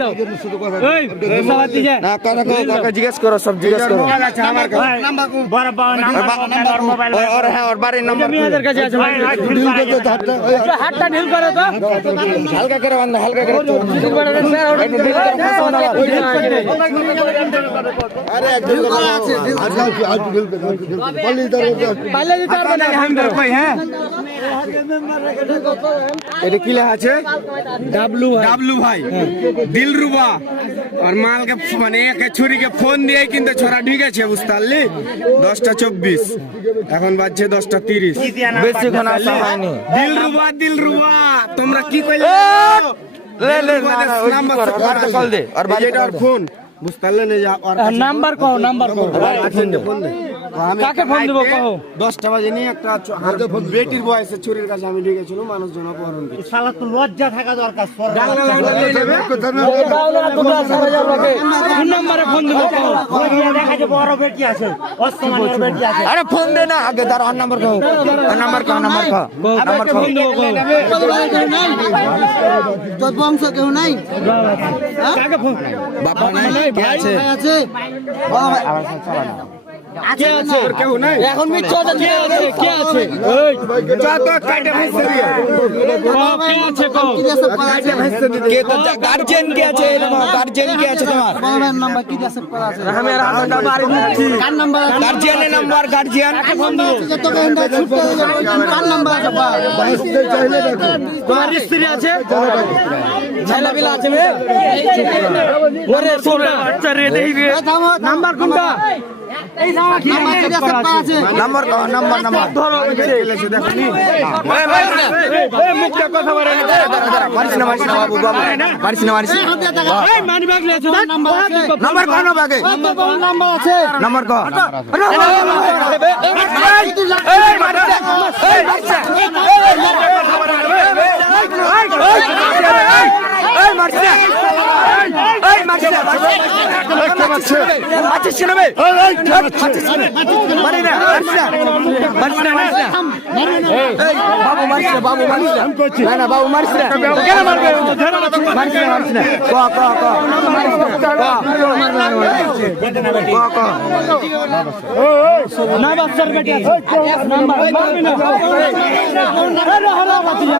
দাও এই সাবাতি যা না কাকা জিজ্ঞেস করো সব জিজ্ঞেস করো আচ্ছা আমার নাম্বার বড় বড় নাম্বার মোবাইল और है और बारी नंबर মিয়াদের কাছে আছে হাতটা ঢিল করে তো हल्का करे बंदा हल्का करे अरे दिल আছে পালে দিতে পারবে না हम कोई है এটা কি লেখা আছে ডাবলু ভাই দিলরুবা আর মালকে মানে একে ছুরিকে ফোন দিয়ে কিন্তু ছড়া ঢুকেছে বুঝতে পারলি 10:24 এখন বাজছে 10:30 বেশি কোন আসা হয়নি দিলরুবা তোমরা কি কইলে লে নাম্বার কল দে আর বাজেটা আর ফোন বুঝতে পারলে না আর নাম্বার কও ফোন দে কাকে ফোন দেব কও 10টা বাজে নিয়ে একটা বেটির বয়সে ছুরির কাছে আমি ঢুকেছিল মানুষজন অপহরণ করে শালা তো লজ্জা থাকা দরকার কোন নম্বরে ফোন দেব কও দেখা যে বড় বেটি আছে ওসমানের বেটি আছে আরে ফোন দে না আগে তার নাম্বার কও নাম্বার কও ফোন দেব কও তোর বংশ কেউ নাই কাকে ফোন বাবা নাই কে আছে কে আছে কেউ নাই এখন মিথ্যা কথা কে আছে এই যা তো কাটে ভেসে দিয়ে কে আছে কও কাটে ভেসে দিয়ে কে তো গার্জিয়ান কে আছে গার্জিয়ান কে আছে তোমার বাবার নাম্বার কি দেশে করা আছে আমি রাতটা বাড়ি দিচ্ছি কার নাম্বার গার্জিয়ানের নাম্বার গার্জিয়ান ফোন দাও যত কেন্দা ছুটতে কার নাম্বার আছে বা তোমার স্ত্রী আছে ছেলে বিলা আছে রে ওরে সোনা আচ্ছা রে দেইবে নাম্বার কোনটা এই জামা কি আছে নাম্বার কও নাম্বার ধরো দেখো নি এই মুখটা কথা বলে না মারিস না বাবু মারিস না এই মানি ব্যাগ লেছো নাম্বার কও না বাগে নাম্বার আছে নাম্বার কও না বাচ্চার বেটি আছে নাম্বার মারবি না